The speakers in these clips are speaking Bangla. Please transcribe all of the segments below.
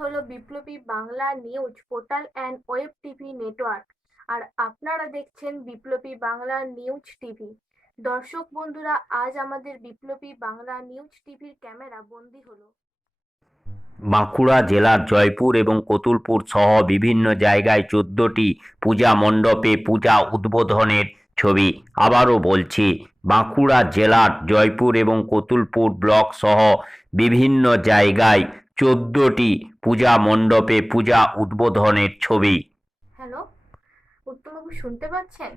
হলো Biplobi Bangla news portal and web TV network. আর আপনারা দেখছেন বিপ্লবী বাংলা নিউজ টিভি। দর্শক বন্ধুরা, আজ আমাদের বিপ্লবী বাংলা নিউজ টিভির ক্যামেরা বন্দী হলো বাঁকুড়া জেলার জয়পুর এবং কতুলপুর সহ বিভিন্ন জায়গায় 14টি পূজা মণ্ডপে পূজা উদ্বোধনের ছবি। আবারও বলছি, বাঁকুড়া জেলার জয়পুর এবং কতুলপুর ব্লক সহ বিভিন্ন জায়গায় 14টি পূজা মণ্ডপে পূজা উদ্বোধনের ছবি। হ্যালো উত্তমবাবু, শুনতে পাচ্ছেন?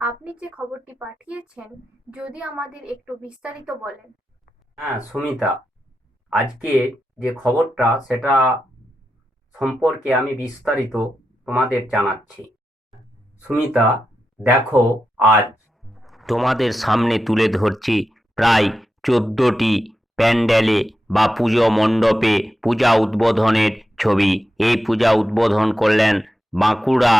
আপনি যে খবরটি পাঠিয়েছেন, যদি আমাদের একটু বিস্তারিত বলেন। হ্যাঁ সুমিতা, আজকে যে খবরটা সেটা সম্পর্কে আমি বিস্তারিত তোমাদের জানাচ্ছি। সুমিতা, দেখো, আজ তোমাদের সামনে তুলে ধরছি প্রায় 14টি প্যান্ডেলে বা পুজো মণ্ডপে পূজা উদ্বোধনের ছবি। এই পূজা উদ্বোধন করলেন বাঁকুড়া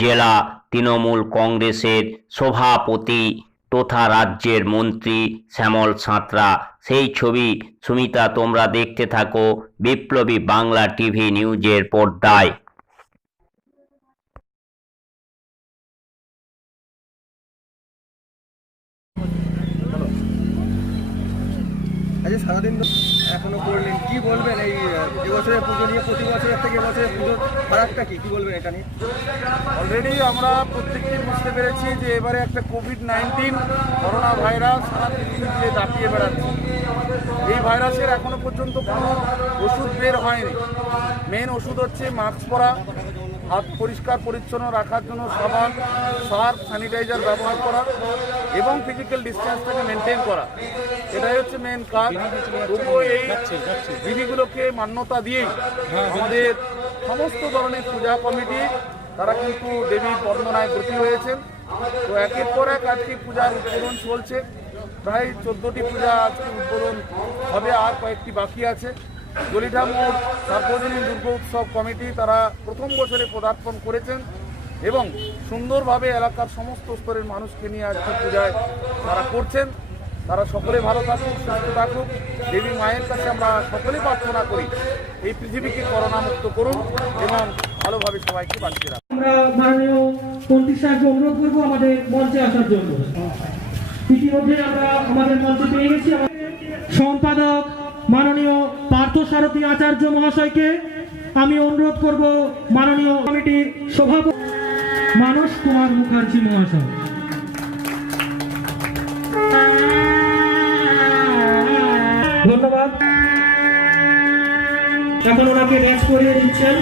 জেলা তৃণমূল কংগ্রেসের সভাপতি তথা রাজ্যের মন্ত্রী শ্যামল সাঁতরা। সেই ছবি সুমিতা তোমরা দেখতে থাকো বিপ্লবী বাংলা টিভি নিউজের পর্দায়। আজকে সারাদিন তো এখনো করলেন, কি বলবেন এই এবছরের পুজো নিয়ে? প্রতি বছরের থেকে এবছরের পুজোর ফারাকটা কি বলবেন এটা নিয়ে? অলরেডি আমরা প্রত্যেকটি বুঝতে পেরেছি যে এবারে একটা কোভিড-19 করোনা ভাইরাস সারা পৃথিবীতে দাপিয়ে বেড়াচ্ছে। এই ভাইরাসের এখনো পর্যন্ত কোনো ওষুধ বের হয়নি। মেন ওষুধ হচ্ছে মাস্ক পরা, হাত পরিষ্কার পরিচ্ছন্ন রাখার জন্য সাবান, সার্ফ, স্যানিটাইজার ব্যবহার করা এবং ফিজিক্যাল ডিস্টেন্সটাকে মেনটেন করা, এটাই হচ্ছে মেন কাজ। তবুও এই বিধিগুলোকে মান্যতা দিয়েই আমাদের সমস্ত ধরনের পূজা কমিটি তারা কিন্তু দেবীর বন্দনায় ব্রতী হয়েছেন। তো একের পর এক আজকে পূজার উদ্বোধন চলছে। প্রায় 14টি পূজা আজকে উদ্বোধন হবে, আর কয়েকটি বাকি আছে। গলিঠা মোড় সার্বজনীন দুর্গা উৎসব কমিটি তারা প্রথম বছরে পদার্পণ করেছেন এবং সুন্দরভাবে এলাকার সমস্ত স্তরের মানুষকে নিয়ে আজকে পূজায় তারা করছেন। তারা সকলে ভালো থাকুক, সুস্থ থাকুক। দেবী মায়ের কাছে আমরা সকলে প্রার্থনা করি এই পৃথিবীকে করোনা মুক্ত করুন এবং ভালোভাবে সবাইকে বাঁচিয়ে রাখুন। আমরা মাননীয় মন্ত্রী সাহেবকে অনুরোধ করবো আমাদের মঞ্চে আসার জন্য। ইতিমধ্যে আমরা আমাদের মঞ্চে পেয়ে গেছি সম্পাদক মাননীয় পার্থসারথী আচার্য মহাশয়কে। আমি অনুরোধ করব মাননীয় কমিটির সভাপতি মানস কুমার মুখার্জি মহাশয়। ধন্যবাদ। এখন ওনাকে ড্যাশ করিয়ে দিচ্ছেন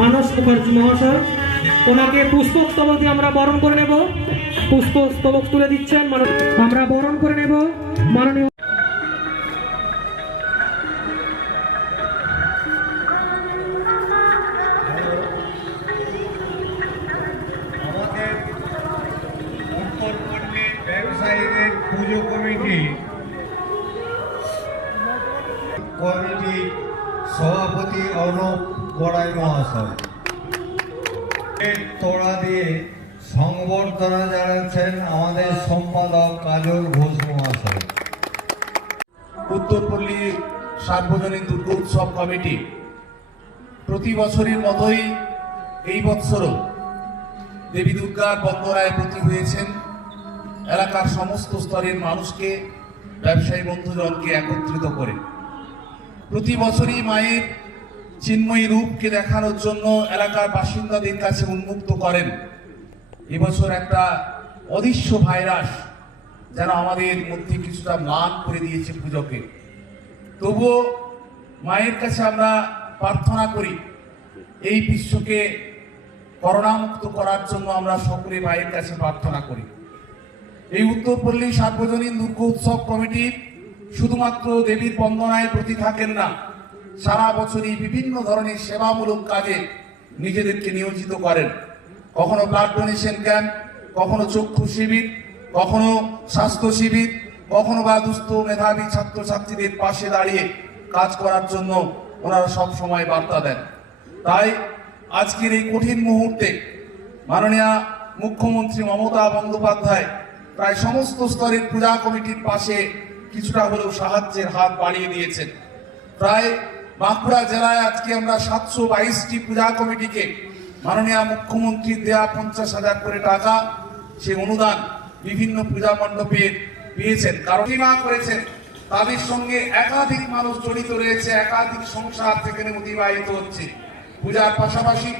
মানস মুখার্জি মহাশয়। ওনাকে পুষ্পস্তবক দিয়ে আমরা বরণ করে নেব। পুষ্পস্তবক তুলে দিচ্ছেন, আমরা বরণ করে নেব মাননীয়। আমাদের উত্তরপল্লীর ব্যবসায়ীদের পুজো কমিটি সভাপতি অর্ণব গড়াই মহাশয় তোড়া দিয়ে সংবর্ধনা জানাচ্ছেন আমাদের সম্পাদক কাজল ঘোষ মহাশয়। উত্তরপল্লী সার্বজনীন দুর্গা উৎসব কমিটি প্রতি বছরের মতোই এই বছরও দেবী দুর্গার বন্দনায় ব্রতী হয়েছেন। এলাকার সমস্ত স্তরের মানুষকে, ব্যবসায়ী বন্ধুজনকে একত্রিত করে প্রতি বছরই মায়ের চিন্ময়ী রূপকে দেখানোর জন্য এলাকার বাসিন্দাদের কাছে উন্মুক্ত করেন। এবছর একটা অদৃশ্য ভাইরাস যেন আমাদের মধ্যে কিছুটা ম্লান করে দিয়েছে পুজোকে। তবুও মায়ের কাছে আমরা প্রার্থনা করি এই বিশ্বকে করোনা মুক্ত করার জন্য। আমরা সকলে মায়ের কাছে প্রার্থনা করি। এই উত্তরপল্লী সার্বজনীন দুর্গা উৎসব কমিটি শুধুমাত্র দেবীর বন্দনায় ব্রতী থাকেন না, সারা বছরই বিভিন্ন ধরনের সেবামূলক কাজে নিজেদেরকে নিয়োজিত করেন। কখনো ব্লাড ডোনেশন ক্যাম্প, কখনো চক্ষু শিবির, কখনো স্বাস্থ্য শিবির, কখনো বা দুস্থ মেধাবী ছাত্রছাত্রীদের পাশে দাঁড়িয়ে কাজ করার জন্য ওনারা সব সময় বার্তা দেন। তাই আজকের এই কঠিন মুহূর্তে মাননীয় মুখ্যমন্ত্রী মমতা বন্দ্যোপাধ্যায় প্রায় সমস্ত স্তরের পূজা কমিটির পাশে কিছুটা হলেও সাহায্যের হাত বাড়িয়ে দিয়েছেন। প্রায় বাঁকুড়া জেলায় আজকে আমরা 722টি পূজা কমিটিকে মাননীয় মুখ্যমন্ত্রীর দেয়া 50,000 করে টাকা সে অনুদান বিভিন্ন পূজা মণ্ডপে পেয়েছেন। কারণ প্রতিমা করেছেন, তাদের সঙ্গে একাধিক মানুষ জড়িত রয়েছে, একাধিক সংসার সেখানে অতিবাহিত হচ্ছে। পূজার পাশাপাশি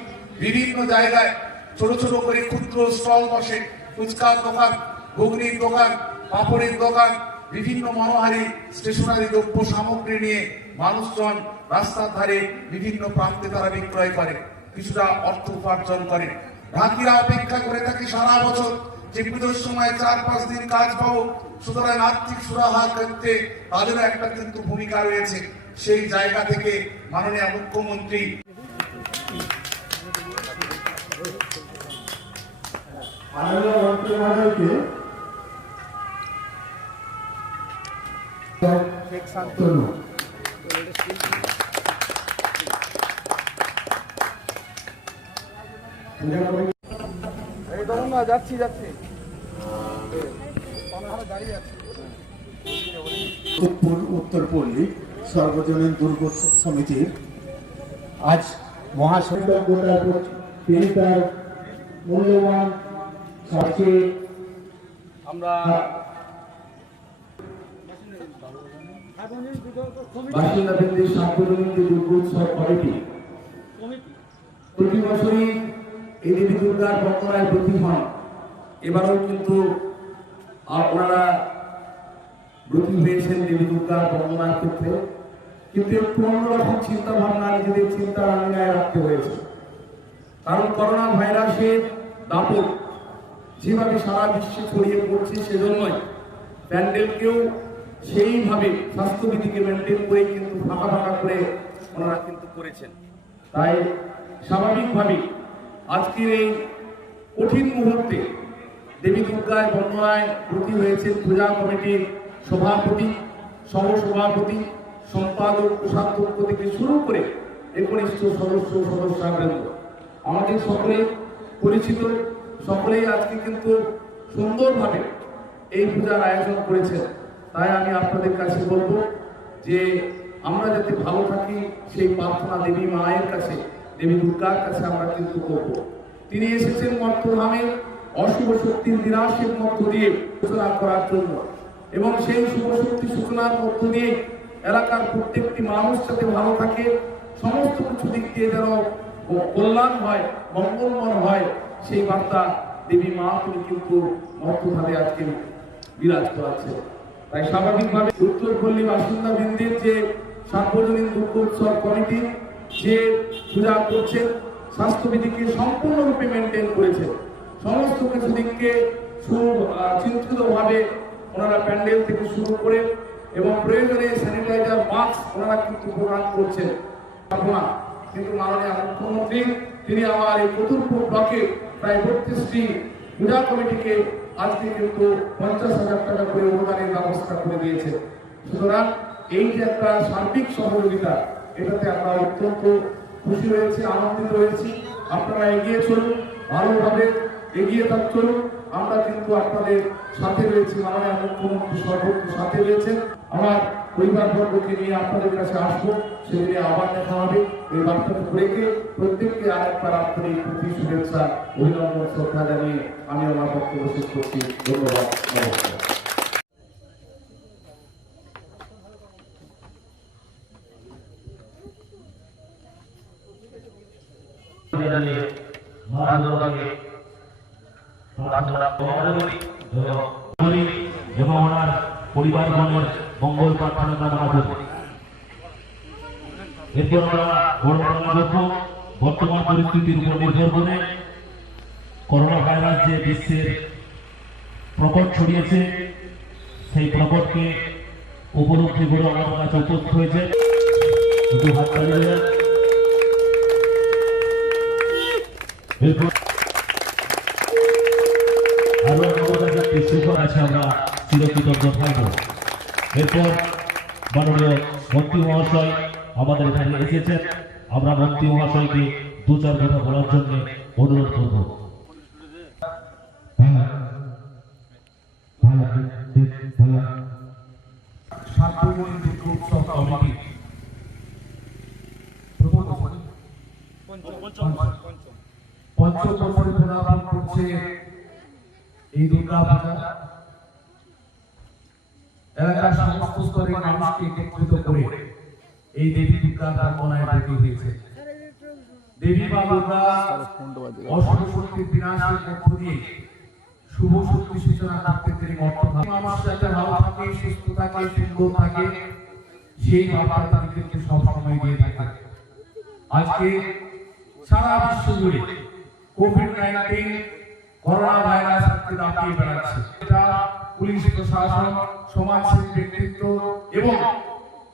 বিভিন্ন জায়গায় ছোট ছোট করে ক্ষুদ্র স্টল বসে, ফুচকার দোকান, ঘুগনির দোকান, পাপড়ের দোকান, বিভিন্ন মনোহারী স্টেশনারি দ্রব্য সামগ্রী নিয়ে মানুষজন রাস্তার ধারে বিভিন্ন প্রান্তে তারা বিক্রয় করে, কিছুটা অর্থ উপার্জন করে। ঢাকিরা অপেক্ষা করে থাকে সারা বছর যে পুজোর সময় 4-5 দিন কাজ পাবো, সুতরাং আর্থিক সুরাহা করতে তাদেরও একটা কিন্তু ভূমিকা রয়েছে। সেই জায়গা থেকে মাননীয় মুখ্যমন্ত্রী মাননীয় মন্ত্রী মহোদয়কে যাচ্ছি উত্তরপল্লী সর্বজনীন দুর্গোৎসব সমিতির আজ মহাসংখ্যক তিনি তার মূল্যবান সাথে আমরা বাসিন্দাদের সার্বজনীন দুর্গোৎসব কমিটি প্রতি বছরই এই দেবী দুর্গার বন্দনায় ব্রতী হন। এবারও কিন্তু আপনারা ব্রতী হয়েছেন দেবী দুর্গার বন্দনার ক্ষেত্রে, কিন্তু একটু অন্যরকম চিন্তা ভাবনা নিজেদের চিন্তা আঙিনায় রাখতে হয়েছে। কারণ করোনা ভাইরাসের দাপট যেভাবে সারা বিশ্বে ছড়িয়ে পড়ছে, সেজন্যই প্যান্ডেলকেও সেইভাবে স্বাস্থ্যবিধিকে মেনটেন করে কিন্তু ফাঁকা ফাঁকা করে ওনারা কিন্তু করেছেন। তাই স্বাভাবিকভাবে আজকের এই কঠিন মুহূর্তে দেবী দুর্গার বন্দনায় ব্রতী হয়েছেন পূজা কমিটির সভাপতি, সহসভাপতি, সম্পাদক, কোষাধ্যক্ষ থেকে শুরু করে একনিষ্ঠ সদস্যবৃন্দ, আমাদের সকলে পরিচিত, সকলেই আজকে কিন্তু সুন্দরভাবে এই পূজার আয়োজন করেছেন। তাই আমি আপনাদের কাছে বলবো যে আমরা যাতে ভালো থাকি সেই প্রার্থনা দেবী মায়ের কাছে, দেবী দুর্গার কাছে আমরা কিন্তু করব। তিনি এসেছেন মর্তধামে অশুভ শক্তির বিনাশের মধ্য দিয়ে সূচনা করার জন্য, এবং সেই শুভ শক্তি সূচনার মধ্য দিয়ে এলাকার প্রত্যেকটি মানুষ যাতে ভালো থাকে, সমস্ত কিছু দিক দিয়ে যেন কল্যাণ হয়, মঙ্গলময় হয়, সেই বার্তা দেবী মা তিনি কিন্তু মর্তধামে আজকে বিরাজ করাচ্ছেন। তাই স্বাভাবিকভাবে উত্তরপল্লী বাসিন্দাবৃন্দের যে সার্বজনীন দুর্গোৎসব কমিটি যে পূজা করছেন, স্বাস্থ্যবিধিকে সম্পূর্ণরূপে মেনটেন করেছে, সমস্ত কিছু দিককে সুচিন্তিতভাবে ওনারা প্যান্ডেল থেকে শুরু করে এবং প্রয়োজনে স্যানিটাইজার, মাস্ক ওনারা কিন্তু প্রদান করছেন। কিন্তু মাননীয় মুখ্যমন্ত্রী তিনি আমার এই কতুলপুর ব্লকে প্রায় 32টি পূজা কমিটিকে আজকে কিন্তু 50,000 টাকা করে অনুদানের ব্যবস্থা করে দিয়েছে। সুতরাং এই যে একটা সার্বিক সহযোগিতা, এটাতে আমরা অত্যন্ত খুশি হয়েছি, আনন্দিত হয়েছি। আপনারা এগিয়ে চলুন, ভালোভাবে এগিয়ে চলুন, আমরা কিন্তু আপনাদের সাথে রয়েছি। মাননীয় মুখ্যমন্ত্রী সর্বোচ্চ সাথে রয়েছেন। আমার পরিবারবর্গকে নিয়ে আপনাদের কাছে আসবো, সেদিনে আবার দেখা হবে। এই বার্তাটুকু রেখে প্রত্যেককে আরেকবার আপনাদের প্রতি শুভেচ্ছা, অভিনন্দন, শ্রদ্ধা জানিয়ে আমি আমার বক্তব্য শেষ করছি। ধন্যবাদ, নমস্কার। এবং ওনার পরিবারগণের মঙ্গল প্রার্থনা কামনা করি। এরপর আমরা বর্তমান পরিস্থিতির উপর নির্ভর করে করোনা ভাইরাস যে বিশ্বের প্রকট ছড়িয়েছে, সেই প্রকটকে উপলব্ধি করে আমাদের কাছে উপস্থিত হয়েছে। একটু হাত চালিয়ে যান। এরপর আরো আমাদের কাছে সুযোগ আছে, আমরা চিরকৃতজ্ঞ থাকবো। এরপর মাননীয় মন্ত্রী মহাশয় আমাদের এখানে এসেছেন, আমরা মন্ত্রী মহাশয়কে 2-4 কথা বলার জন্য অনুরোধ করব। সার্বজনীন দুর্গোৎসব কমিটি পঞ্চম বছরে পদার্পণ করছে এই দুর্গা পূজা। এলাকার সমস্ত স্তরের মানুষকে একত্রিত করে এই দেবী দুর্গার বন্দনায় ব্রতী হয়েছে। দেবী মা দুর্গা অশুভ শক্তির বিনাশের মধ্য দিয়ে শুভ শক্তি সূচনা করতে তিনি মর্তভাব। মানুষ যাতে ভালো থাকে, সুস্থ থাকে, সুন্দর থাকে, সেই বার্তা তিনি কিন্তু সবসময় দিয়ে থাকে। আজকে সারা বিশ্ব জুড়ে কোভিড-19 করোনা ভাইরাস দাপিয়ে বেড়াচ্ছে। এটা পুলিশ প্রশাসন, সমাজসেবী ব্যক্তিত্ব এবং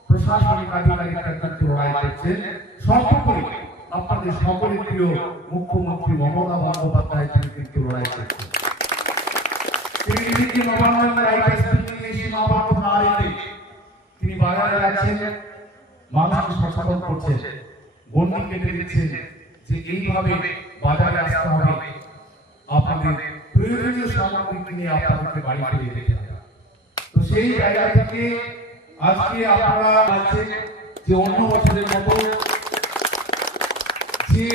প্রশাসনিক আধিকারিকরা কিন্তু লড়াই করছেন। সর্বোপরি আপনাদের সকলের প্রিয় মুখ্যমন্ত্রী মমতা বন্দ্যোপাধ্যায় তিনি কিন্তু লড়াই করছেন। তিনি নিজেকে নবান্নের রাইটার্স বিল্ডিংয়ে সীমাবদ্ধ না রেখে তিনি বাজারে যাচ্ছেন, মানুষকে সচেতন করছেন, গণ্ডি কেটে দিচ্ছেন যে এইভাবে বাজারে আসতে হবে, আপনাদের প্রয়োজনীয় সামগ্রী কিনে আপনাদেরকে বাড়ি ফিরে যেতে হবে। তো সেই জায়গা থেকে আজকে আপনারা আছেন যে অন্য বছরের মতো যে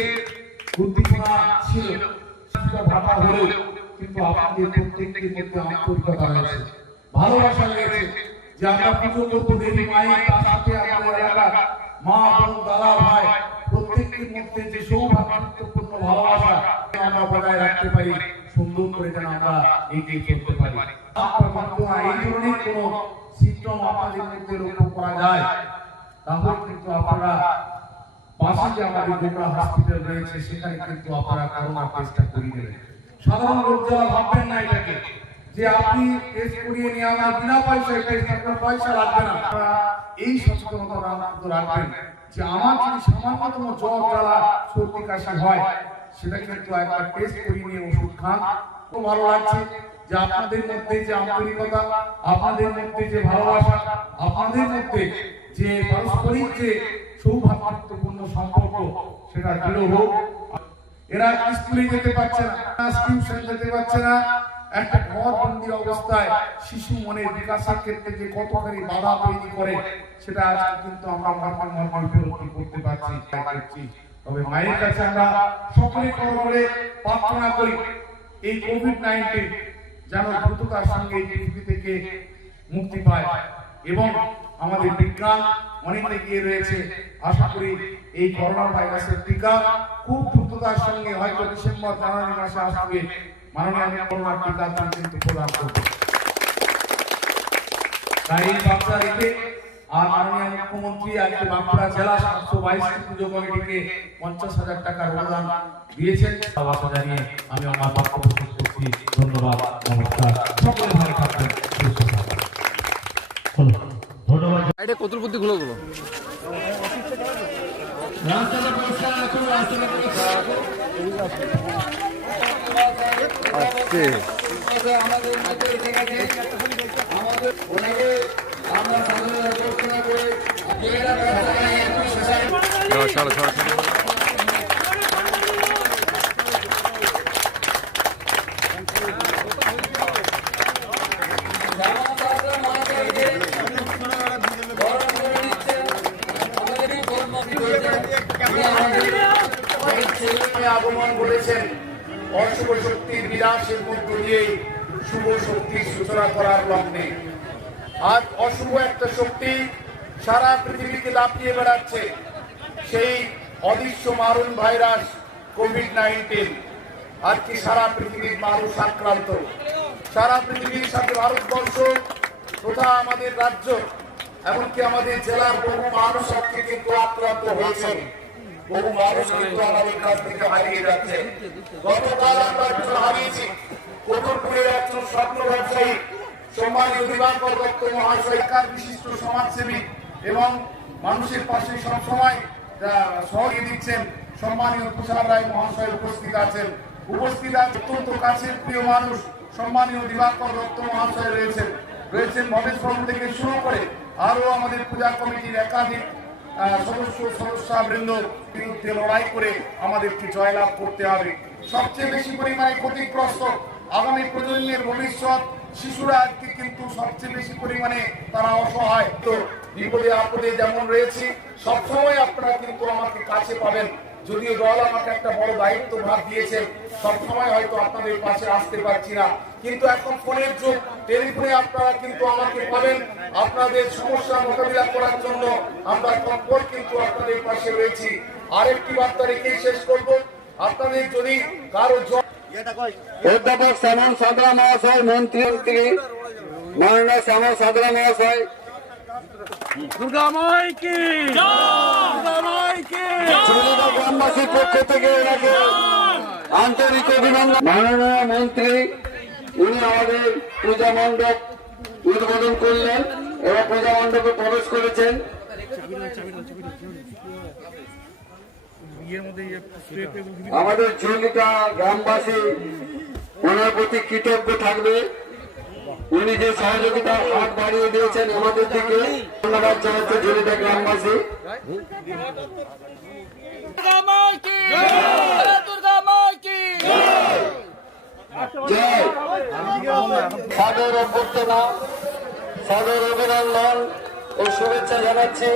উদ্দীপনা ছিল সেটা ভাটা হলেও কিন্তু আপনাদের প্রত্যেকের মধ্যে আন্তরিকতা রয়েছে, ভালোবাসা রয়েছে যে আমরা পুজো করবো দেবী মায়ের, তার সাথে আমাদের এলাকার মা, বোন, দাদা, ভাই প্রত্যেকের মধ্যে যে সৌভাগ্যপূর্ণ ভালোবাসা আমরা বজায় রাখতে পারি, সুন্দর করে যেন আমরা এগিয়ে চলতে পারি। এই ধরনের কোন সিমটম আপনাদের মধ্যে লক্ষ্য করা যায় তাহলে কিন্তু আপনারা পাশে যে আমাদের গোটা হসপিটাল রয়েছে সেখানে কিন্তু আপনারা করোনা টেস্টটা করিয়ে নেবেন। সাধারণ লোক যারা ভাববেন না এটাকে যে আপনি টেস্ট করিয়ে নিয়ে আমার বিনা পয়সায় টেস্ট, আপনার পয়সা লাগবে না, আপনারা এই সচেতনতা রাখবেন যে আমার যদি সামান্যতম জ্বর, জ্বালা, সর্দি, কাশি হয় সেটা কিন্তু একবার টেস্ট করিয়ে নিয়ে ওষুধ খান। খুব ভালো লাগছে যে আপনাদের মধ্যে যে আন্তরিকতা, আপনাদের মধ্যে যে ভালোবাসা, আপনাদের মধ্যে যে পারস্পরিক যে সৌভাগ্যপূর্ণ সম্পর্ক সেটা দৃঢ় হোক। এরা স্কুলে যেতে পারছে না, টিউশন যেতে পারছে না, একটা ঘরবন্দি অবস্থায় শিশু মনের বিকাশের ক্ষেত্রে যে কতখানি বাধা তৈরি করে সেটা আজকে কিন্তু আমরা উপলব্ধি করতে পারছি। তবে মায়ের কাছে আমরা সকলে করে প্রার্থনা করি এই কোভিড-19 যেন দ্রুততার সঙ্গে এই পৃথিবী থেকে মুক্তি পায় এবং আমাদের বিজ্ঞান অনেক এগিয়ে রয়েছে। আশা করি এই করোনা ভাইরাসের টিকা খুব দ্রুততার সঙ্গে হয়তো ডিসেম্বর, জানুয়ারি মাসে আসবে। মাননীয় করোনার টিকা কিন্তু প্রদান করবে। তাই এই বার্তা রেখে আর মাননীয় মুখ্যমন্ত্রী আজকে বাঁকুড়া জেলা 722টি পুজো কমিটিকে 50,000 টাকার অনুদান দিয়েছেন। ভালোবাসা জানিয়ে আমি আমার বক্তব্য শেষ করছি। ধন্যবাদ, নমস্কার, সকলে ভালো থাকবেন, সুস্থ থাকবেন। ধন্যবাদ। এটা কত বুদ্ধি গুলো গুলো রাস্তাটা পরিষ্কার রাখুন, রাস্তাটা পরিষ্কার রাখুন। আজকে আমাদের মধ্যে এসে গেছে আমাদের ওনাকে আমরা সাধারণ ঘোষণা করে আগমন করেছেন অশুভ শক্তির বিনাশের মধ্য দিয়ে শুভ শক্তির সূচনা করার লগ্নে। আজ অশুভ একটা শক্তি সারা পৃথিবীকে দাপিয়ে বেড়াচ্ছে, সেই অদৃশ্য মারণ ভাইরাস কোভিড-19। আজকে সারা পৃথিবীর মানুষ আক্রান্ত, সারা পৃথিবীর সাথে ভারতবর্ষ তথা আমাদের রাজ্য এমনকি আমাদের জেলার বহু মানুষ আজকে কিন্তু আক্রান্ত হয়েছেন। বহু মানুষ কিন্তু আমাদের কাছ থেকে হারিয়ে যাচ্ছে। গতকাল আমরা একজন হারিয়েছি, কতুলপুরের একজন স্বপ্ন ব্যবসায়ী সম্মানীয় দিবাকর দত্ত মহাশয়, বিশিষ্ট সমাজসেবী এবং মানুষের পাশে সবসময় সহযোগী দিচ্ছেন। সম্মানীয় তুষার রায় মহাশয় উপস্থিত আছেন। অত্যন্ত কাছের প্রিয় মানুষ সম্মানীয় দিবাকর দত্ত মহাশয় রয়েছেন মহেশবাবু থেকে শুরু করে আরো আমাদের পূজা কমিটির একাধিক সদস্যবৃন্দ বিরুদ্ধে লড়াই করে আমাদেরকে জয়লাভ করতে হবে। সবচেয়ে বেশি পরিমাণে ক্ষতিগ্রস্ত আগামী প্রজন্মের ভবিষ্যৎ শিশুরা আজকে কিন্তু সবচেয়ে বেশি পরিমাণে তারা অসহায়। তো বিপদে আপদে যেমন রয়েছে সবসময় আপনারা কিন্তু আমাকে কাছে পাবেন। যদিও দল আমাকে একটা বড় দায়িত্ব ভাগ দিয়েছে, সবসময় হয়তো আপনাদের পাশে আসতে পারছি না, কিন্তু এখন ফোনের যুগ, টেলিফোনে আপনারা কিন্তু আমাকে পাবেন। আপনাদের সমস্যা মোকাবিলা করার জন্য আমরা তৎপর কিন্তু আপনাদের পাশে রয়েছি। আরেকটি বার্তা রেখেই শেষ করব, আপনাদের যদি কারো অধ্যাপক শ্যামল সাঁতরা মহাশয়, মন্ত্রী মাননীয় শ্যামল সাঁতরা মহাশয়, চিলিকা গ্রামবাসীর পক্ষ থেকে এনাকে আন্তরিক অভিনন্দন। মাননীয় মন্ত্রী উনি আমাদের পূজা মণ্ডপ উদ্বোধন করলেন এবং পূজা মণ্ডপে প্রবেশ করেছেন। আমাদের চিলিকা গ্রামবাসী ওনার প্রতি কৃতজ্ঞ থাকবে। উনি যে সহযোগিতার হাত বাড়িয়ে দিয়েছেন আমাদের দিকে, ধন্যবাদ জানাচ্ছে চিলিকা গ্রামবাসী। জয় সাদর অভ্যর্থনা, সাদর অভিনন্দন ও শুভেচ্ছা জানাচ্ছি।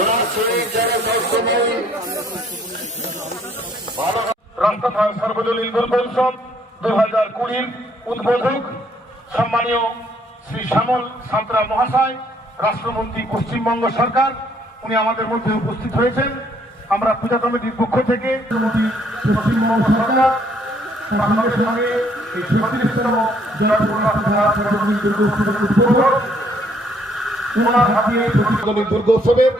ওনার শরীর যেন সবসময় ভালো। রাষ্ট্রধান সর্বজনীন দুর্গোৎসব 2020 উদ্বোধক সম্মানীয় শ্রী শ্যামল সাঁতরা মহাশয়, রাষ্ট্রমন্ত্রী পশ্চিমবঙ্গ সরকার, উনি আমাদের মধ্যে উপস্থিত হয়েছেন। আমরা পূজা কমিটির পক্ষ থেকে পশ্চিমবঙ্গ সরকার সঙ্গে এই 36তম জয়পুর রাষ্ট্রধান সর্বজনীন দুর্গোৎসবের উদ্বোধক ওনার হাতে দুর্গোৎসবের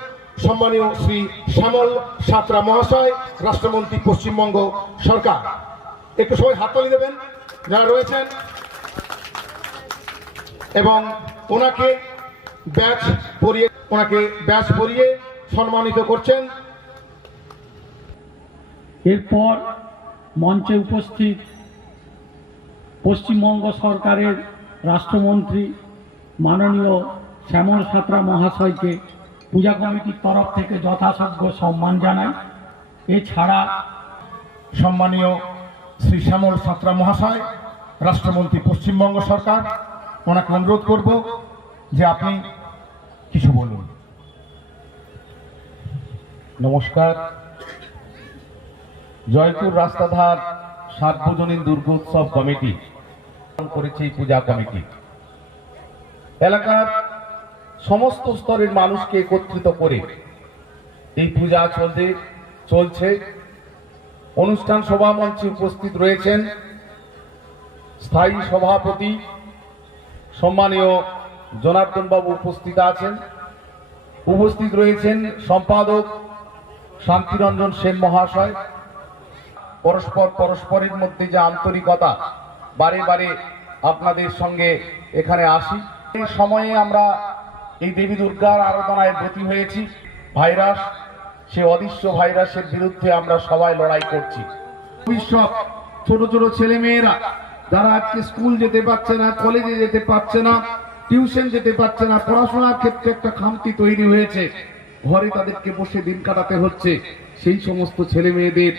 সম্মানীয় শ্রী শ্যামল সাঁতরা মহাশয়, রাষ্ট্রমন্ত্রী পশ্চিমবঙ্গ সরকার। একটু সবাই হাততালি দেবেন যারা রয়েছেন, এবং ওনাকে ব্যাচ পরিয়ে সম্মানিত করছেন। এরপর মঞ্চে উপস্থিত পশ্চিমবঙ্গ সরকারের রাষ্ট্রমন্ত্রী মাননীয় শ্যামল সাঁতরা মহাশয়কে পূজা কমিটির তরফ থেকে যথাযোগ্য সম্মান জানাই। এছাড়া সম্মানীয় শ্রী শ্যামল সাঁতরা মহাশয়, রাষ্ট্রমন্ত্রী পশ্চিমবঙ্গ সরকার, ওনাকে অনুরোধ করব যে আপনি কিছু বলুন। নমস্কার। জয়পুর রাস্তাধার সার্বজনীন দুর্গোৎসব কমিটি করেছে এই পূজা কমিটি। এলাকার সমস্ত স্তরের মানুষকে একত্রিত করে এই পূজা চলছে। অনুষ্ঠান সভা মঞ্চে উপস্থিত রয়েছেন স্থায়ী সভাপতি সম্মানীয় জনার্দন বাবু, উপস্থিত আছেন। উপস্থিত রয়েছেন সম্পাদক শান্তিরঞ্জন সেন মহাশয়। পরস্পরের মধ্যে যে আন্তরিকতা, বারে বারে আপনাদের সঙ্গে এখানে আসি। এই সময়ে আমরা এই দেবী দুর্গার আরাধনায় ব্রতী হয়েছি। ভাইরাস, সে অদৃশ্য ভাইরাসের বিরুদ্ধে আমরা সবাই লড়াই করছি। ভবিষ্যৎ ছোট ছোট ছেলে মেয়েরা যারা আজকে স্কুল যেতে পারছে না, কলেজে যেতে পারছে না, টিউশন যেতে পারছে না, পড়াশোনার ক্ষেত্রে একটা খামতি তৈরি হয়েছে, ঘরে তাদেরকে বসে দিন কাটাতে হচ্ছে। সেই সমস্ত ছেলে মেয়েদের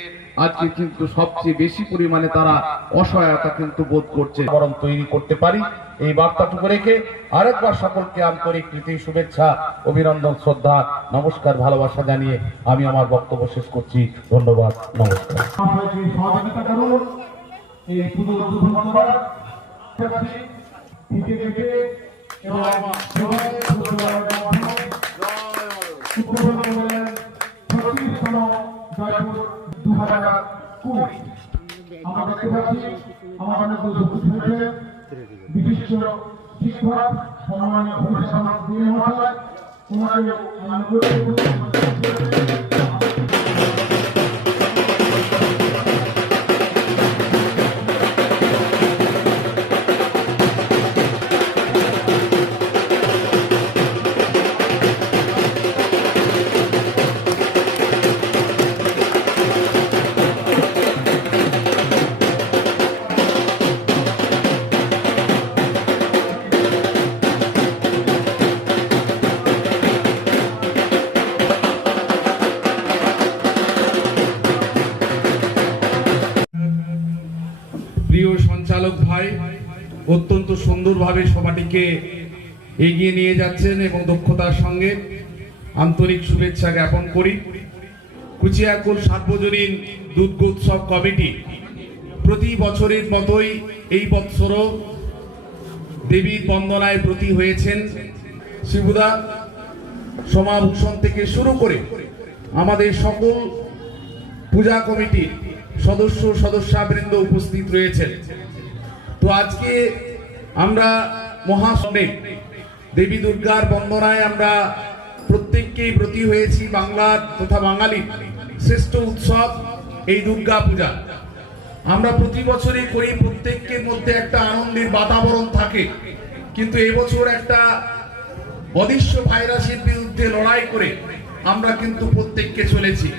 আজকে কিন্তু সবচেয়ে বেশি পরিমাণে তারা অসহায়তা কিন্তু বোধ করছে। বরং তৈরি করতে পারি, এই বার্তাটুকু রেখে আরেকবার সকলকে আন্তরিক প্রীতি, শুভেচ্ছা, অভিনন্দন, শ্রদ্ধা, নমস্কার, ভালোবাসা জানিয়ে আমি আমার বক্তব্য শেষ করছি। ধন্যবাদ, নমস্কার। সহযোগিতা করুন এই পুজো উদ্বোধন করার আমরা দেখতে পাচ্ছি আমাদের বিশিষ্ট শিক্ষক সম্মানীয় মহাশয়, ওনাকে প্রিয় সঞ্চালক ভাই অত্যন্ত সুন্দরভাবে সভাটিকে এগিয়ে নিয়ে যাচ্ছেন এবং দক্ষতার সঙ্গে আন্তরিক শুভেচ্ছা জ্ঞাপন করি। কুচিয়াকুল সার্বজনীন দুর্গ উৎসব কমিটি প্রতি বছরের মতোই এই বৎসরও দেবীর বন্দনায় ব্রতী হয়েছেন। শিবুদা সমাভূষণ থেকে শুরু করে আমাদের সকল পূজা কমিটির সদস্যবৃন্দ উপস্থিত রয়েছেন। তো আজকে আমরা মহাসনে দেবী দুর্গার বন্দনায় আমরা প্রত্যেককেই ব্রতী হয়েছি। বাংলার তথা বাঙালির শ্রেষ্ঠ উৎসব এই দুর্গা পূজা। আমরা প্রতি বছরই করি, প্রত্যেকের মধ্যে একটা আনন্দের বাতাবরণ থাকে, কিন্তু এবছর একটা অদৃশ্য ভাইরাসের বিরুদ্ধে লড়াই করে আমরা কিন্তু প্রত্যেককে চলেছি।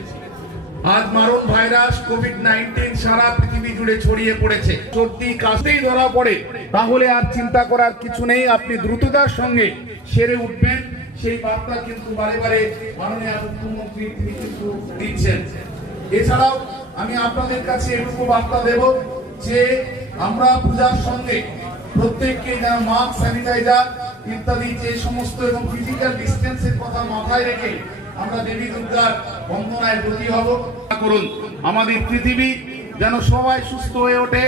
আজ মারণ ভাইরাস কোভিড-19 সারা পৃথিবী জুড়ে ছড়িয়ে পড়েছে। সর্দি কাশতেই ধরা পড়ে তাহলে আর চিন্তা করার কিছু নেই, আপনি দ্রুততার সঙ্গে সেরে উঠবেন। সেই বার্তা কিন্তু বারে বারে মাননীয় মুখ্যমন্ত্রী তিনি কিন্তু দিচ্ছেন। এছাড়াও আমি আপনাদের কাছে এটুকু বার্তা দেব যে আমরা পূজার সঙ্গে প্রত্যেককে মাস্ক, স্যানিটাইজার ইত্যাদি যে সমস্ত এবং ফিজিক্যাল ডিস্টেন্সের কথা মাথায় রেখে আমরা দেবী দুর্গার বন্দনায় ব্রতী হব। করুন আমাদের পৃথিবী যেন সবাই সুস্থ হয়ে ওঠে,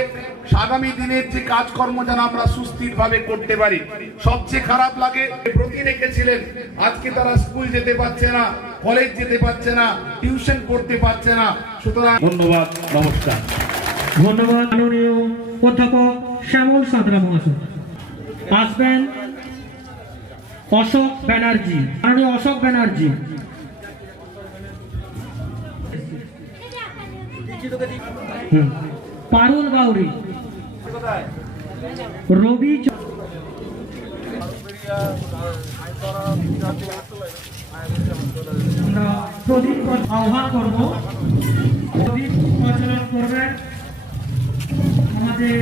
আগামী দিনের যে কাজকর্ম যেন আমরা সুস্থির ভাবে করতে পারি। সবচেয়ে খারাপ লাগে ব্রতী রেখেছিলেন, আজকে তারা স্কুল যেতে পারছে না, কলেজ যেতে পারছে না, টিউশন করতে পারছে না। সুতরাং ধন্যবাদ, নমস্কার। ধন্যবাদ মাননীয় অধ্যাপক শ্যামল সাঁতরা মহাশয়। আসবেন অশোক ব্যানার্জি, মাননীয় অশোক ব্যানার্জি। পারুল বাউরি, রবি আমরা প্রদীপ আহ্বান করব, প্রদীপ প্রচলন করবেন আমাদের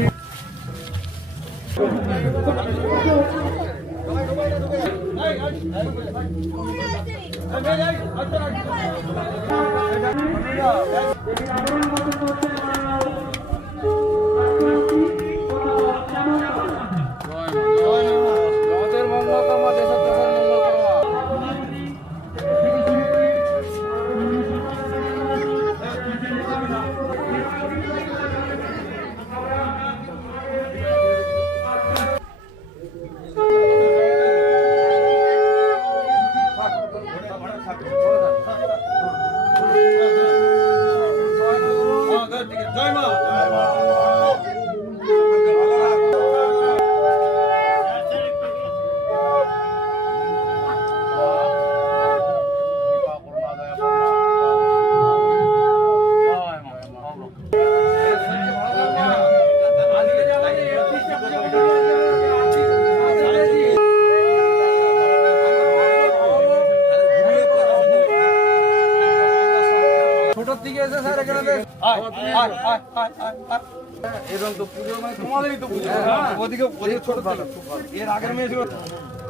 এর আগের মেয়ে ছিল।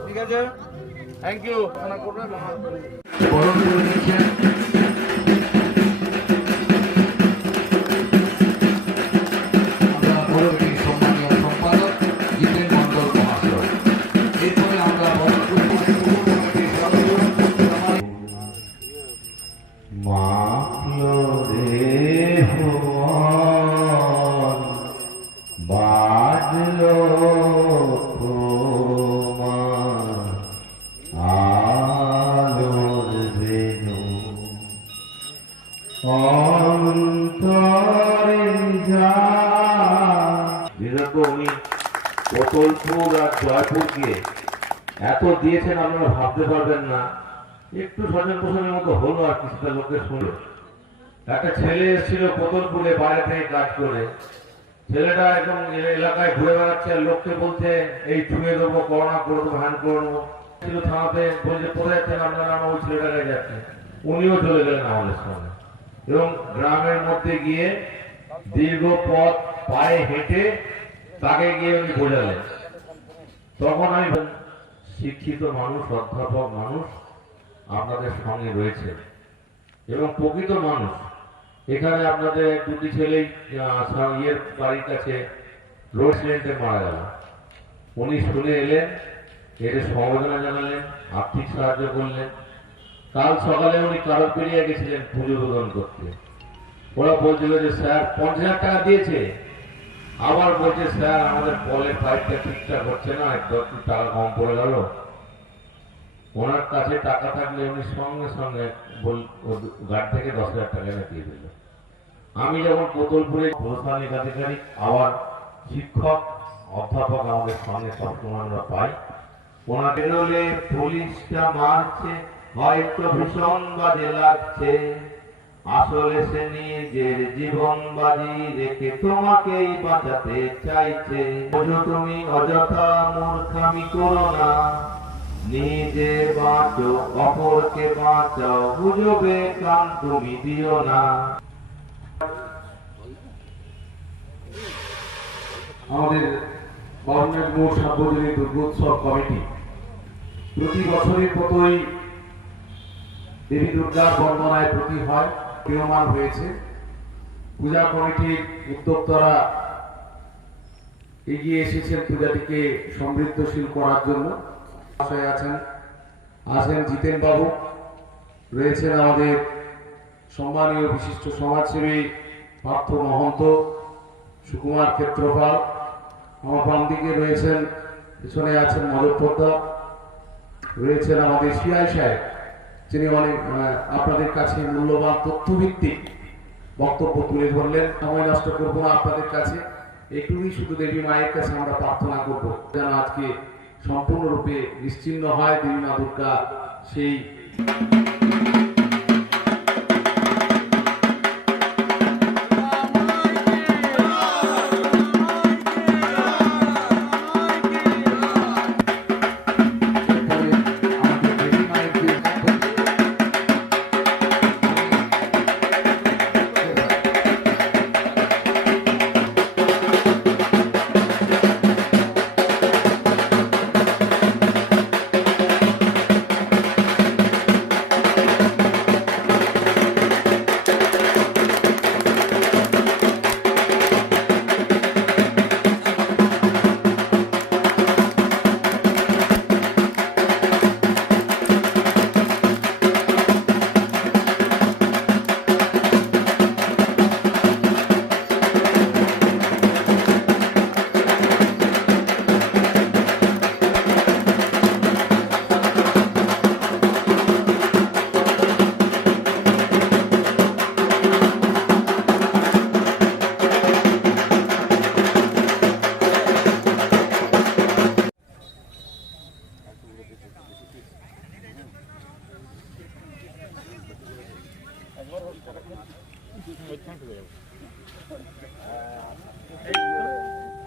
ঠিক আছে, থ্যাংক ইউ। সম্মানীয় সম্পাদক জিতেন মন্ডল মহাশয়। এরপরে আমরা বাজলো আলোর বেনু অন্তরে যা। বিগত উনি কোতলপুর আর জয়পুরকে এত দিয়েছেন আপনারা ভাবতে পারবেন না। একটু সজন পোষণের মতো হলো আর কিছুটা লোকের শুনলো। একটা ছেলে এসেছিল কোতলপুরে বাইরে থেকে কাজ করে, ছেলেটা একদম এলাকায় ঘুরে বেড়াচ্ছে আর লোককে বলছে এই ছুঁয়ে দেবো, করোনা করে দেবো, হ্যান করে নেবো। ছিল থানাতে বলছে কোথায় যাচ্ছেন আপনারা, ওই ছেলেটাকে যাচ্ছে। উনিও চলে গেলেন আমাদের সঙ্গে এবং গ্রামের মধ্যে গিয়ে দীর্ঘ পথ পায়ে হেঁটে তাকে গিয়ে উনি বোঝালেন। তখন আমি শিক্ষিত মানুষ, অধ্যাপক মানুষ আপনাদের সঙ্গে রয়েছে এবং প্রকৃত মানুষ। এখানে আপনাদের দুটি ছেলেই ইয়ের বাড়ির কাছে রোড অ্যাক্সিডেন্টে মারা গেল। উনি শুনে এলেন, এর সমবেদনা জানালেন, আর্থিক সাহায্য করলেন কাল সকালে উনি কারোপিলিয়া গেছিলেন পুজো উদ্বোধন করতে। ওরা বলছিল যে স্যার 50,000 টাকা দিয়েছে, আবার বলছে স্যার আমাদের বলের পাইপটা ঠিকঠাক হচ্ছে না, একটু টাকা কম পড়ে গেল। ওনার কাছে টাকা থাকলে উনি সঙ্গে সঙ্গে ঘাট থেকে 10,000 টাকা এনে দিয়ে দিল। আমি যখন কোতলপুরে প্রশাসনিক আধিকারিক আবার শিক্ষক অধ্যাপক আমাদের সঙ্গে সবসময় আমরা পাই, ওনাকে বলে পুলিশটা মারছে হয়তো ভীষণ বাজে লাগছে, আসলে সে নিজের জীবন বাজি রেখে তোমাকেই বাঁচাতে চাইছে। তুমি অযথা মূর্খামি করো না, নিজে বাঁচো অপরকে বাঁচাও, গুজবে কান তুমি দিও না। আমাদের বর্ণের মোট সার্বজনীন দুর্গোৎসব কমিটি প্রতি বছরের মতোই দেবী দুর্গার বন্দনায় প্রতি হয় ক্রিয়মান হয়েছে। পূজা কমিটির উদ্যোক্তারা এগিয়ে এসেছেন পূজাটিকে সমৃদ্ধশীল করার জন্য। আছেন জিতেন বাবু, রয়েছেন আমাদের সম্মানীয় বিশিষ্ট সমাজসেবী পার্থ মহন্ত, সুকুমার ক্ষেত্রপাল, আমার বাম দিকে রয়েছেন, পিছনে আছেন মদতপদ্মা, রয়েছেন আমাদের সিআই সাহেব, যিনি অনেক আপনাদের কাছে মূল্যবান তথ্যভিত্তিক বক্তব্য তুলে ধরলেন। সময় নষ্ট করব না আপনাদের কাছে, একটুই শুধু দেবী মায়ের কাছে আমরা প্রার্থনা করব যেন আজকে সম্পূর্ণরূপে নিশ্চিহ্ন হয় দেবী মা দুর্গা সেই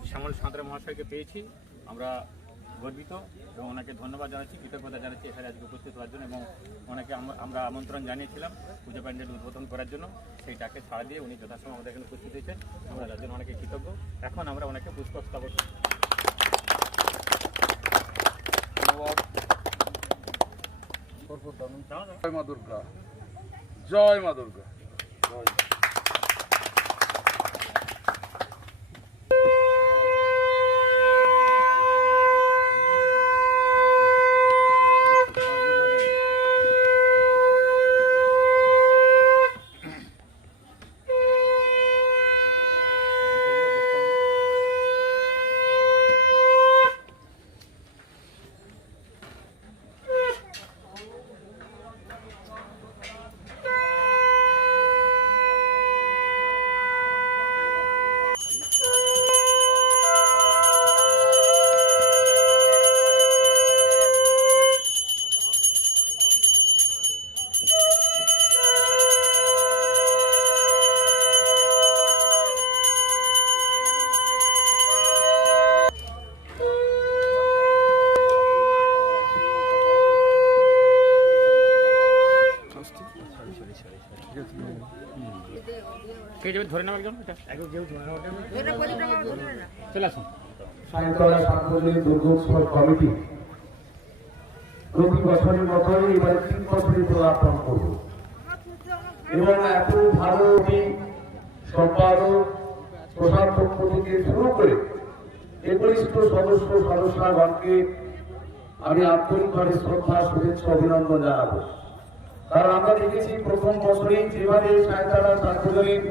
শ্যামল সাঁতরা মহাশয়কে পেয়েছি, আমরা গর্বিত এবং ওনাকে ধন্যবাদ জানাচ্ছি, কৃতজ্ঞতা জানাচ্ছি এখানে আজকে উপস্থিত হওয়ার জন্য। এবং ওনাকে আমরা আমন্ত্রণ জানিয়েছিলাম পুজো প্যান্ডেল উদ্বোধন করার জন্য, সেইটাকে ছাড়া দিয়ে উনি যথাসময় আমাদের এখানে উপস্থিত হয়েছেন, আমরা তার জন্য অনেকে কৃতজ্ঞ। এখন আমরা ওনাকে পুষ্পস্তবক জয় মা দুর্গা, জয় মা দুর্গা। ধরে নেওয়া একজন চলে আসুন। সায়ন্তলা সার্বজনীন দুর্গোৎসব কমিটি প্রতি বছরের মতোই এবারে 3 বছরই পদার্পণ করব এবং এত ভালো সম্পাদক প্রধান পক্ষ থেকে শুরু করে একনিষ্ঠ সদস্যগণকে আমি আন্তরিকভাবে শ্রদ্ধা শুভেচ্ছা অভিনন্দন জানাবো। কারণ আমরা দেখেছি প্রথম বছরেই যেভাবে সাঁইতারা সার্বজনীন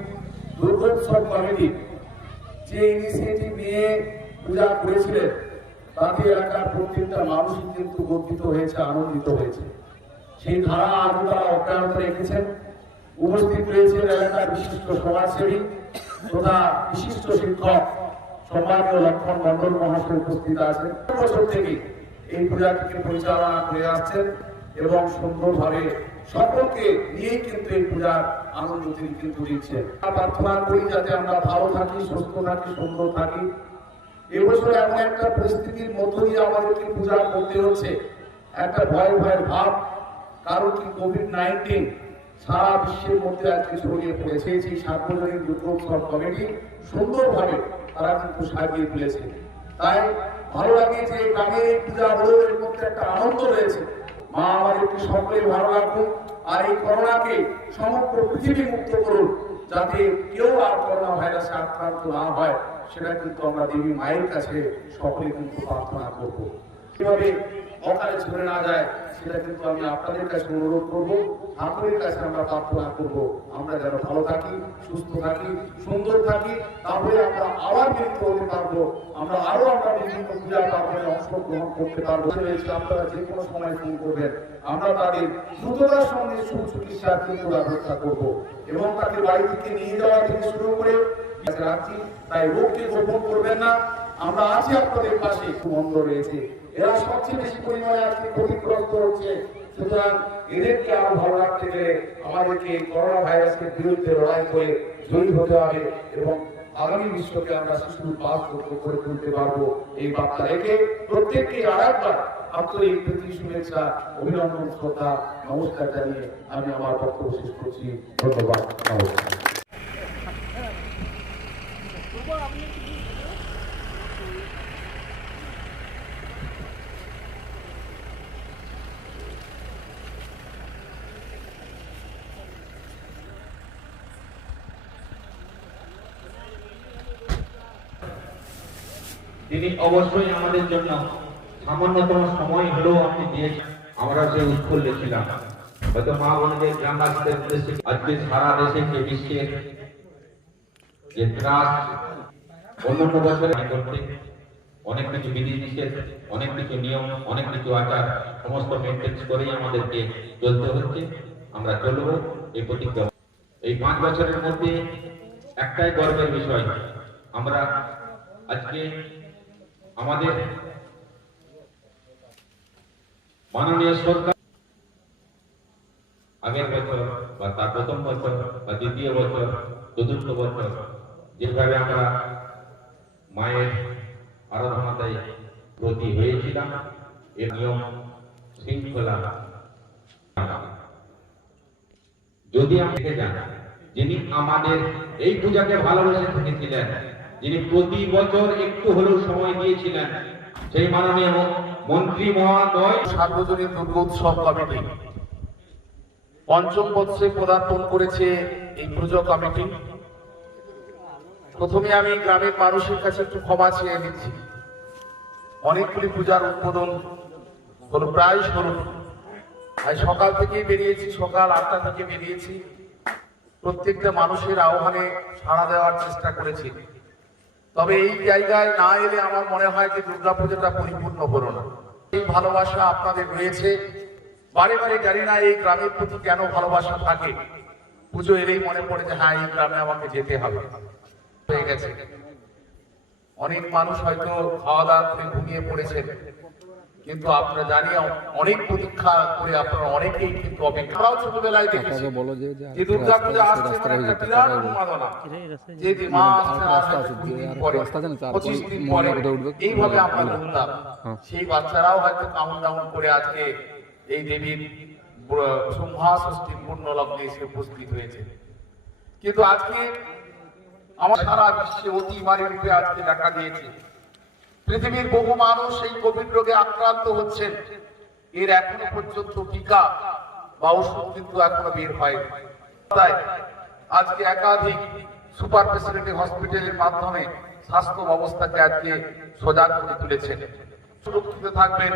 দুর্গোৎসব কমিটি যে ইনিশিয়েটিভ নিয়ে পূজা করেছিলেন তাতে এলাকার প্রত্যেকটা মানুষই কিন্তু গর্বিত হয়েছে, আনন্দিত হয়েছে। সেই ধারা আজও তারা অব্যাহত রেখেছেন। উপস্থিত রয়েছেন এলাকার বিশিষ্ট সমাজসেবী তথা বিশিষ্ট শিক্ষক সম্মানীয় লক্ষণ মন্ডল মহাশয় উপস্থিত আছেন। বছর থেকে এই পূজাটিকে পরিচালনা করে আসছেন এবং সুন্দরভাবে সকলকে নিয়েই কিন্তু এই পূজার আনন্দ তিনি কিন্তু দিচ্ছেন। প্রার্থনা করি যাতে আমরা ভালো থাকি, সুস্থ থাকি, সুন্দর থাকি। এবছর এমন একটা পরিস্থিতির মধ্য দিয়ে আমাদেরকে পূজা করতে হচ্ছে, একটা ভয় ভয়ের ভাব, কারণ কি কোভিড-19 সারা বিশ্বের মধ্যে আজকে ছড়িয়ে পড়েছে। সেই সার্বজনীন দুর্গোৎসব কমিটি সুন্দরভাবে তারা কিন্তু সাজিয়ে তুলেছে। তাই ভালো লাগে যে গ্রামে পূজা হলেও এর মধ্যে একটা আনন্দ রয়েছে। মা আমাদেরকে সকলে ভালো রাখুন আর এই করোনাকে সমগ্র পৃথিবী মুক্ত করুন, যাতে কেউ আর করোনা ভাইরাসে আক্রান্ত না হয়, সেটা কিন্তু আমরা দেবী মায়ের কাছে সকলে কিন্তু প্রার্থনা করব। কিভাবে অকালে ঝরে না যায় সেটা কিন্তু আমি আপনাদের কাছে অনুরোধ করবো, ঠাকুরের কাছে আমরা প্রার্থনা করব, আমরা যেন ভালো থাকি, সুস্থ থাকি, সুন্দর থাকি, তাহলে আমরা আবার মৃত্যু হতে পারবো, আমরা বিভিন্ন পূজা পার্বণে অংশগ্রহণ করতে পারবো। আপনারা যে কোনো সময় ফোন করবেন, আমরা তাদের দ্রুততার সঙ্গে সুচিকিৎসার কিন্তু ব্যবস্থা করবো এবং তাকে বাড়ি থেকে নিয়ে যাওয়া থেকে শুরু করে রাখছি। তাই রোগকে গোপন করবেন না, আমরা আছি আপনাদের পাশে। বন্ধ রয়েছে, এরা সবচেয়ে বেশি পরিমাণে আজকে ক্ষতিগ্রস্ত হচ্ছে। সুতরাং এদেরকে আরো ভালো রাখতে গেলে আমাদেরকে করোনা ভাইরাসের বিরুদ্ধে লড়াই করে জয়ী হতে হবে এবং আগামী বিশ্বকে আমরা শিশুর পাস করে তুলতে পারবো। এই বার্তা রেখে প্রত্যেককে আরেকবার আন্তরিক প্রীতি, শুভেচ্ছা, অভিনন্দন, শ্রদ্ধা, নমস্কার জানিয়ে আমি আমার বক্তব্য শেষ করছি। ধন্যবাদ, নমস্কার। তিনি অবশ্যই আমাদের জন্য সামান্যতম সময় হলেও আপনি দিয়েছেন, আমরা সেই উৎফুল্ল ছিলাম। হয়তো মা বোনদের গ্রামবাসীদের উদ্দেশ্যে আজকে সারা দেশে যে বিশ্বের যে ত্রাস অন্যান্য বছরে করতে অনেক কিছু বিধি নিষেধ, অনেক কিছু নিয়ম, অনেক কিছু আচার সমস্ত মেনটেন করেই আমাদেরকে চলতে হচ্ছে। আমরা চলব এই প্রতিজ্ঞা। এই 5 বছরের মধ্যে একটাই গর্বের বিষয়, আমরা আজকে আমাদের মাননীয় সরকার আগের বছর বা তার প্রথম বছর বা দ্বিতীয় বছর, চতুর্থ বছর যেভাবে আমরা মায়ের আরাধনায় ব্রতী হয়েছিলাম, এর নিয়ম শৃঙ্খলা যদি আমরা দেখে যান, যিনি আমাদের এই পূজাকে ভালোবেসে থেকেছিলেন, যিনি প্রতি বছর একটু হলেও সময় দিয়েছিলেন, সেই মাননীয় মন্ত্রী মহোদয়। সার্বজনীন দুর্গোৎসব কমিটি 5ম বর্ষে পদার্পণ করেছে এই পুজো কমিটি। প্রথমে আমি গ্রামের মানুষের কাছে একটু ক্ষমা চেয়ে নিচ্ছি। অনেকগুলি পূজার উদ্বোধন হলো, প্রায় হলো। সকাল থেকেই বেরিয়েছি, সকাল 8টা থেকে বেরিয়েছি, প্রত্যেকটা মানুষের আহ্বানে সাড়া দেওয়ার চেষ্টা করেছি। তবে এই জায়গায় না এলে আমার মনে হয় যে দুর্গাপূজাটা পরিপূর্ণ হলো না। এই ভালোবাসা আপনাদের রয়েছে, বারে বারে জানি না এই গ্রামের প্রতি কেন ভালোবাসা থাকে, পুজো এলেই মনে পড়ে যে হ্যাঁ এই গ্রামে আমাকে যেতে হবে। হয়ে গেছে, অনেক মানুষ হয়তো খাওয়া দাওয়া করে ঘুমিয়ে পড়েছেন, কিন্তু আপনারা জানি অনেক প্রতীক্ষা করে আপনারা অনেকেই কিন্তু অপেক্ষা। আমরাও ছোটবেলায় দেখেছি যে দুর্গা পূজা আসছে মানে একটা বিরাট উন্মাদনা, যে মা আসছে 25 দিন পরে এইভাবে আমরা ঘুরতাম। সেই বাচ্চারাও হয়তো কাউন্টডাউন করে আজকে এই দেবীর শুম্ভা ষষ্ঠীর পূর্ণ লগ্নে এসে উপস্থিত হয়েছে। কিন্তু আজকে আমার সারা বিশ্বে অতিমারী রূপে আজকে দেখা দিয়েছে। পৃথিবীর বহু মানুষ এই কোভিড রোগে আক্রান্ত হচ্ছেন, এর এখনো পর্যন্ত টিকা বা ওষুধ কিন্তু এখনো বের হয়নি। তাই আজকে একাধিক সুপার স্পেশালিটি হসপিটালের মাধ্যমে স্বাস্থ্য ব্যবস্থাকে আজকে সজাগ করে তুলেছেন। সুরক্ষিত থাকবেন,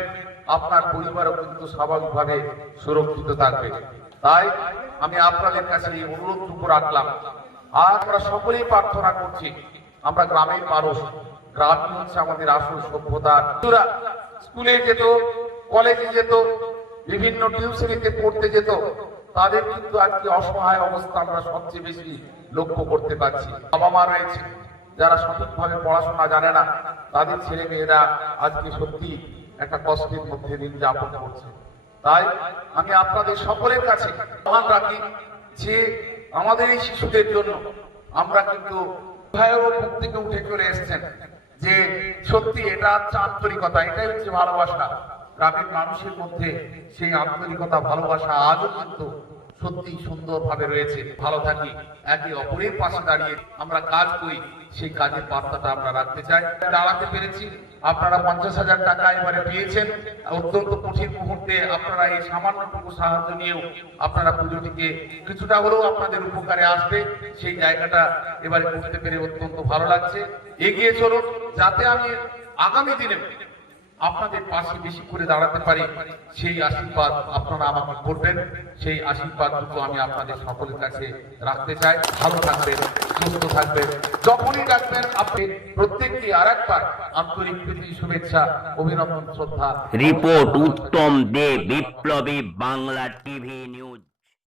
আপনার পরিবারও কিন্তু স্বাভাবিকভাবে সুরক্ষিত থাকবে। তাই আমি আপনাদের কাছে এই অনুরোধটুকু রাখলাম। আর আমরা সকলেই প্রার্থনা করছি, আমরা গ্রামের মানুষ, গ্রামই হচ্ছে আমাদের আসল সভ্যতা। স্কুলে যেত, কলেজে যেত, বিভিন্ন টিউশনিতে পড়তে যেত, তাদের কিন্তু আজকে অসহায় অবস্থা আমরা সবচেয়ে বেশি লক্ষ্য করতে পারছি। বাবা মা রয়েছে যারা সঠিকভাবে পড়াশোনা জানে না, তাদের ছেলে মেয়েরা আজকে সত্যি একটা কষ্টের মধ্যে দিন যাপন করছে। তাই আমি আপনাদের সকলের কাছে আহ্বান রাখি যে আমাদের এই শিশুদের জন্য আমরা কিন্তু ভয়াবহ মুখ থেকে উঠে চলে এসেছেন, যে সত্যি এটা হচ্ছে আন্তরিকতা, এটাই হচ্ছে ভালোবাসা। গ্রামের মানুষের মধ্যে সেই আন্তরিকতা, ভালোবাসা আজও কিন্তু সত্যি সুন্দরভাবে রয়েছে। ভালো থাকি, একে অপরের পাশে দাঁড়িয়ে আমরা কাজ করি, সেই কাজের বার্তাটা আমরা রাখতে চাই। দাঁড়াতে পেরেছি, আপনারা 50,000 টাকা এবারে পেয়েছেন। অত্যন্ত কঠিন মুহূর্তে আপনারা এই সামান্যটুকু সাহায্য নিয়েও আপনারা পুজোটিকে কিছুটা হলেও আপনাদের উপকারে আসবে, সেই জায়গাটা এবারে করতে পেরে অত্যন্ত ভালো লাগছে। এগিয়ে চলুন, যাতে আমি আগামী দিনে আপনাদের পাশে বেশি করে দাঁড়াতে পারি, সেই আশীর্বাদ আপনারা আমাকে করবেন। সেই আশীর্বাদ কিন্তু আমি আপনাদের সকলের কাছে রাখতে চাই। ভালো থাকবেন, সুস্থ থাকবেন, যখনই ডাকবেন আপনি প্রত্যেককে আর একবার আন্তরিক প্রীতি, শুভেচ্ছা, অভিনন্দন, শ্রদ্ধা। রিপোর্ট উত্তম দে, বিপ্লবী বাংলা টিভি নিউজ।